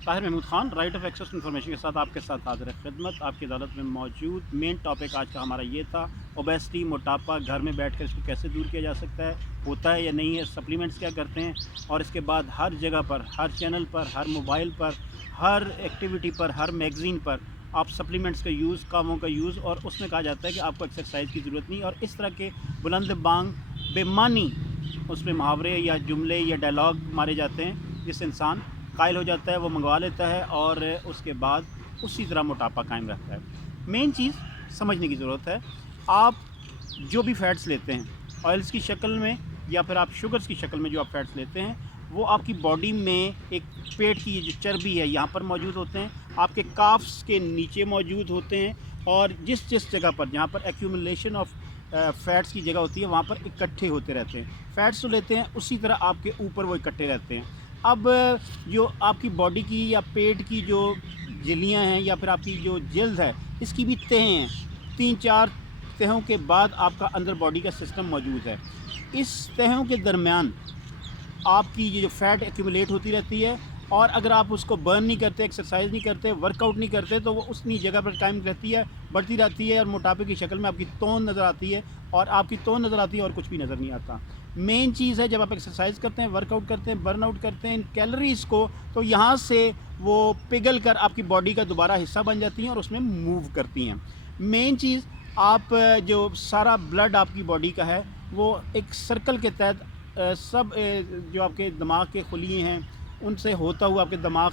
Tahir Mahmood Khan, right of access information के साथ आपके साथ हाज़िर है खिदमत। आपकी अदालत में मौजूद मेन टॉपिक आज का हमारा ये था, ओबेसिटी, मोटापा घर में बैठ कर इसको कैसे दूर किया जा सकता है, होता है या नहीं है, सप्लीमेंट्स क्या करते हैं, और इसके बाद हर जगह पर, हर चैनल पर, हर मोबाइल पर, हर एक्टिविटी पर, हर मैगज़ीन पर आप सप्लीमेंट्स का यूज़, कामों का यूज़, और उसमें कहा जाता है कि आपको एक्सरसाइज की ज़रूरत नहीं। और इस तरह के बुलंद बांग बेमानी उसमें मुहावरे या जुमले या डायलॉग मारे जाते हैं, जिससे इंसान कायल हो जाता है, वो मंगवा लेता है और उसके बाद उसी तरह मोटापा कायम रहता है। मेन चीज़ समझने की ज़रूरत है, आप जो भी फ़ैट्स लेते हैं ऑयल्स की शक्ल में या फिर आप शुगर्स की शक्ल में जो आप फ़ैट्स लेते हैं, वो आपकी बॉडी में एक पेट की ये जो चर्बी है यहाँ पर मौजूद होते हैं, आपके काफ्स के नीचे मौजूद होते हैं, और जिस जिस जगह पर जहाँ पर एक्यूमुलेशन ऑफ फ़ैट्स की जगह होती है वहाँ पर इकट्ठे होते रहते हैं। फ़ैट्स तो लेते हैं उसी तरह आपके ऊपर वो इकट्ठे रहते हैं। अब जो आपकी बॉडी की या पेट की जो झिल्लियाँ हैं या फिर आपकी जो जल्द है, इसकी भी तहें हैं। 3-4 तहों के बाद आपका अंदर बॉडी का सिस्टम मौजूद है। इस तहों के दरमियान आपकी ये जो फ़ैट एक्यूमुलेट होती रहती है, और अगर आप उसको बर्न नहीं करते, एक्सरसाइज नहीं करते, वर्कआउट नहीं करते, तो वो उतनी जगह पर कायम रहती है, बढ़ती रहती है, और मोटापे की शक्ल में आपकी तोन नज़र आती है, और आपकी तोन नज़र आती है और कुछ भी नज़र नहीं आता। मेन चीज़ है, जब आप एक्सरसाइज करते हैं, वर्कआउट करते हैं, बर्न आउट करते हैं इन कैलोरीज़ को, तो यहाँ से वो पिघल कर आपकी बॉडी का दोबारा हिस्सा बन जाती हैं और उसमें मूव करती हैं। मेन चीज़, आप जो सारा ब्लड आपकी बॉडी का है, वो एक सर्कल के तहत सब जो आपके दिमाग के खुलिये हैं उनसे होता हुआ आपके दिमाग